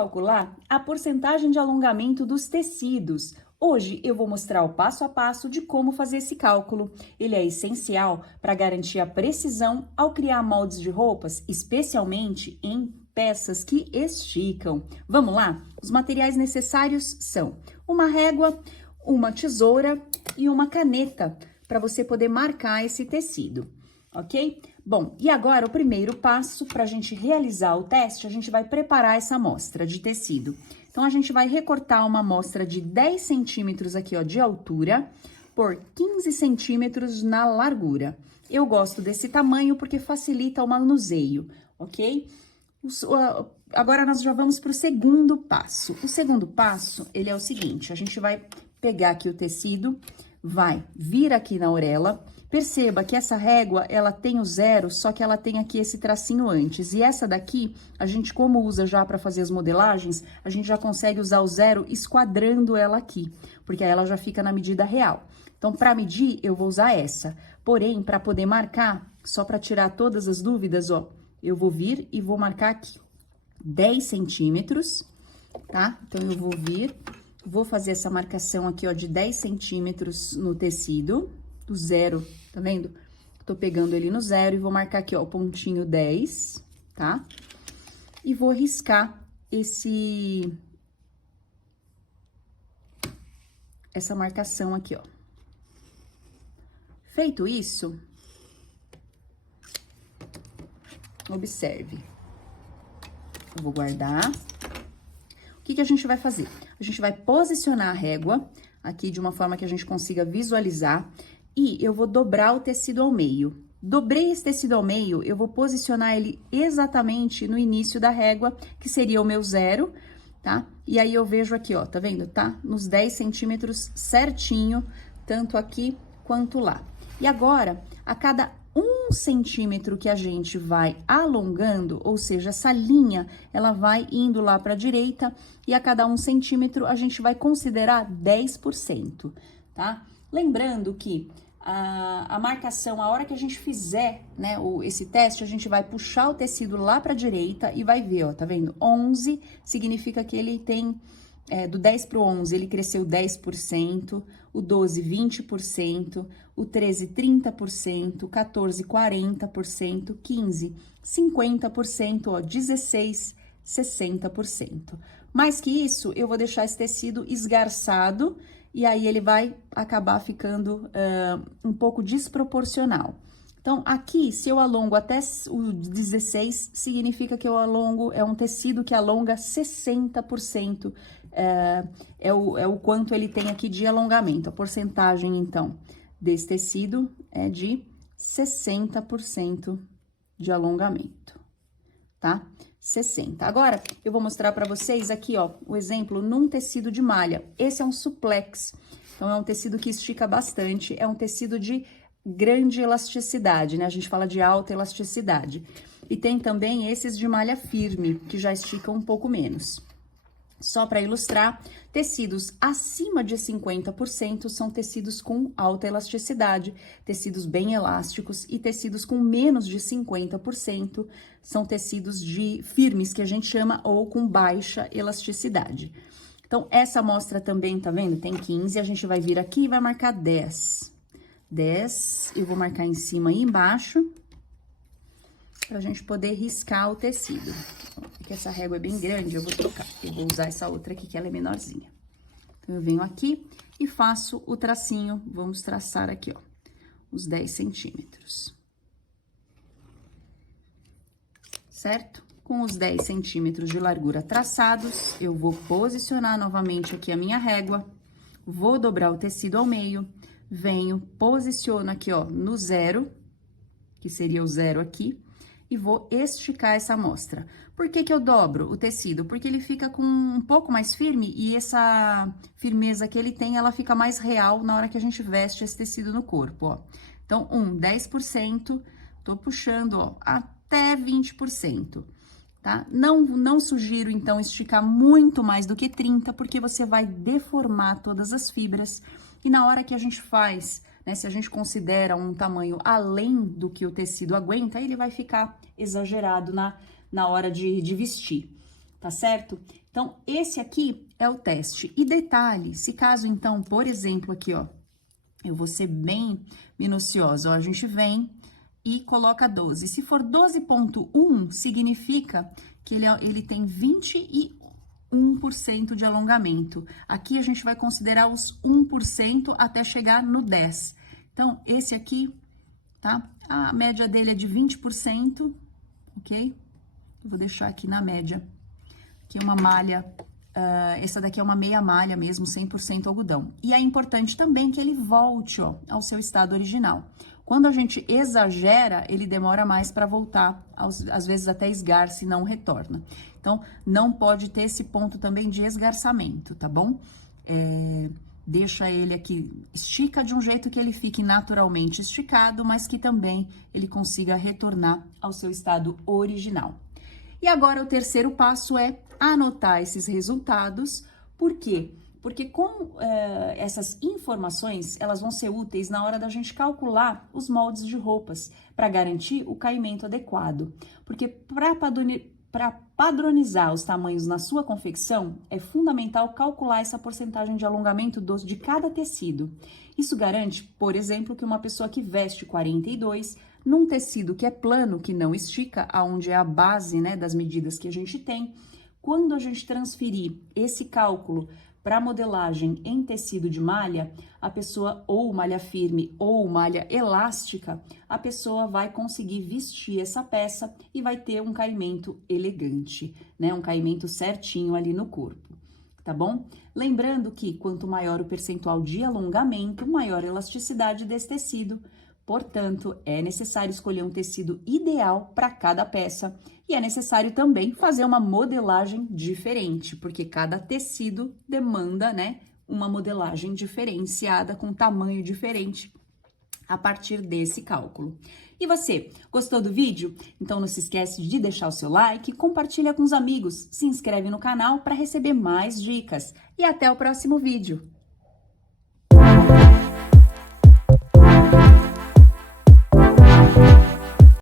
calcular a porcentagem de alongamento dos tecidos. Hoje eu vou mostrar o passo a passo de como fazer esse cálculo. Ele é essencial para garantir a precisão ao criar moldes de roupas, especialmente em peças que esticam. Vamos lá? Os materiais necessários são uma régua, uma tesoura e uma caneta para você poder marcar esse tecido, ok? Bom, e agora o primeiro passo para a gente realizar o teste, a gente vai preparar essa amostra de tecido. Então, a gente vai recortar uma amostra de 10 centímetros aqui, ó, de altura por 15 centímetros na largura. Eu gosto desse tamanho porque facilita o manuseio, ok? Agora, nós já vamos para o segundo passo. O segundo passo, ele é o seguinte, a gente vai pegar aqui o tecido, vai vir aqui na orelha. Perceba que essa régua, ela tem o zero, só que ela tem aqui esse tracinho antes. E essa daqui, a gente como usa já para fazer as modelagens, a gente já consegue usar o zero esquadrando ela aqui, porque aí ela já fica na medida real. Então, para medir, eu vou usar essa. Porém, para poder marcar, só para tirar todas as dúvidas, ó, eu vou vir e vou marcar aqui 10 centímetros, tá? Então, eu vou vir, vou fazer essa marcação aqui, ó, de 10 centímetros no tecido, do zero, tá vendo? Tô pegando ele no zero e vou marcar aqui, ó, o pontinho 10, tá? E vou riscar essa marcação aqui, ó. Feito isso, observe. Eu vou guardar. O que que a gente vai fazer? A gente vai posicionar a régua aqui de uma forma que a gente consiga visualizar. E eu vou dobrar o tecido ao meio. Dobrei esse tecido ao meio, eu vou posicionar ele exatamente no início da régua, que seria o meu zero, tá? E aí eu vejo aqui, ó, tá vendo? Tá nos 10 centímetros certinho, tanto aqui quanto lá. E agora, a cada 1 centímetro que a gente vai alongando, ou seja, essa linha, ela vai indo lá para a direita, e a cada 1 centímetro a gente vai considerar 10%, tá? Lembrando que a marcação, a hora que a gente fizer, né, esse teste, a gente vai puxar o tecido lá para a direita e vai ver, ó, tá vendo? 11 significa que ele tem, do 10 pro 11, ele cresceu 10%, o 12, 20%, o 13, 30%, o 14, 40%, 15, 50%, ó, 16, 60%. Mais que isso, eu vou deixar esse tecido esgarçado, e aí ele vai acabar ficando um pouco desproporcional. Então, aqui, se eu alongo até o 16, significa que eu alongo, é um tecido que alonga 60%, é o quanto ele tem aqui de alongamento. A porcentagem, então, desse tecido é de 60% de alongamento, tá? 60. Agora, eu vou mostrar para vocês aqui, ó, o exemplo num tecido de malha. Esse é um suplex, então é um tecido que estica bastante, é um tecido de grande elasticidade, né? A gente fala de alta elasticidade. E tem também esses de malha firme, que já esticam um pouco menos. Só para ilustrar, tecidos acima de 50% são tecidos com alta elasticidade, tecidos bem elásticos, e tecidos com menos de 50% são tecidos firmes, que a gente chama, ou com baixa elasticidade. Então, essa amostra também, tá vendo? Tem 15, a gente vai vir aqui e vai marcar 10. 10, eu vou marcar em cima e embaixo, pra gente poder riscar o tecido. Porque essa régua é bem grande, eu vou trocar. Eu vou usar essa outra aqui, que ela é menorzinha. Então, eu venho aqui e faço o tracinho. Vamos traçar aqui, ó, os 10 centímetros. Certo? Com os 10 centímetros de largura traçados, eu vou posicionar novamente aqui a minha régua. Vou dobrar o tecido ao meio. Venho, posiciono aqui, ó, no zero, que seria o zero aqui, e vou esticar essa amostra. Por que que eu dobro o tecido? Porque ele fica com um pouco mais firme, e essa firmeza que ele tem, ela fica mais real na hora que a gente veste esse tecido no corpo, ó. Então, 10%, tô puxando, ó, até 20%, tá? Não sugiro, então, esticar muito mais do que 30%, porque você vai deformar todas as fibras, e na hora que a gente faz, né, se a gente considera um tamanho além do que o tecido aguenta, ele vai ficar exagerado na hora de vestir. tá certo? Então, esse aqui é o teste. E detalhe, se caso, então, por exemplo, aqui, ó, eu vou ser bem minuciosa, ó, a gente vem e coloca 12. Se for 12,1, significa que ele tem 21% de alongamento. Aqui a gente vai considerar os 1% até chegar no 10. Então, esse aqui, tá? A média dele é de 20%, ok? Vou deixar aqui na média. Aqui é uma malha, essa daqui é uma meia malha mesmo, 100% algodão. E é importante também que ele volte, ó, ao seu estado original. Quando a gente exagera, ele demora mais para voltar, às vezes até esgarça e não retorna. Então, não pode ter esse ponto também de esgarçamento, tá bom? Deixa ele aqui, estica de um jeito que ele fique naturalmente esticado, mas que também ele consiga retornar ao seu estado original. E agora o terceiro passo é anotar esses resultados. Por quê? Porque com essas informações, elas vão ser úteis na hora da gente calcular os moldes de roupas, para garantir o caimento adequado. Porque para padronizar os tamanhos na sua confecção, é fundamental calcular essa porcentagem de alongamento de cada tecido. Isso garante, por exemplo, que uma pessoa que veste 42, num tecido que é plano, que não estica, aonde é a base, né, das medidas que a gente tem, quando a gente transferir esse cálculo para modelagem em tecido de malha, a pessoa, ou malha firme ou malha elástica, a pessoa vai conseguir vestir essa peça e vai ter um caimento elegante, né? Um caimento certinho ali no corpo, tá bom? Lembrando que quanto maior o percentual de alongamento, maior a elasticidade desse tecido. Portanto, é necessário escolher um tecido ideal para cada peça e é necessário também fazer uma modelagem diferente, porque cada tecido demanda, né, uma modelagem diferenciada, com tamanho diferente, a partir desse cálculo. E você, gostou do vídeo? Então não se esquece de deixar o seu like, compartilha com os amigos, se inscreve no canal para receber mais dicas e até o próximo vídeo.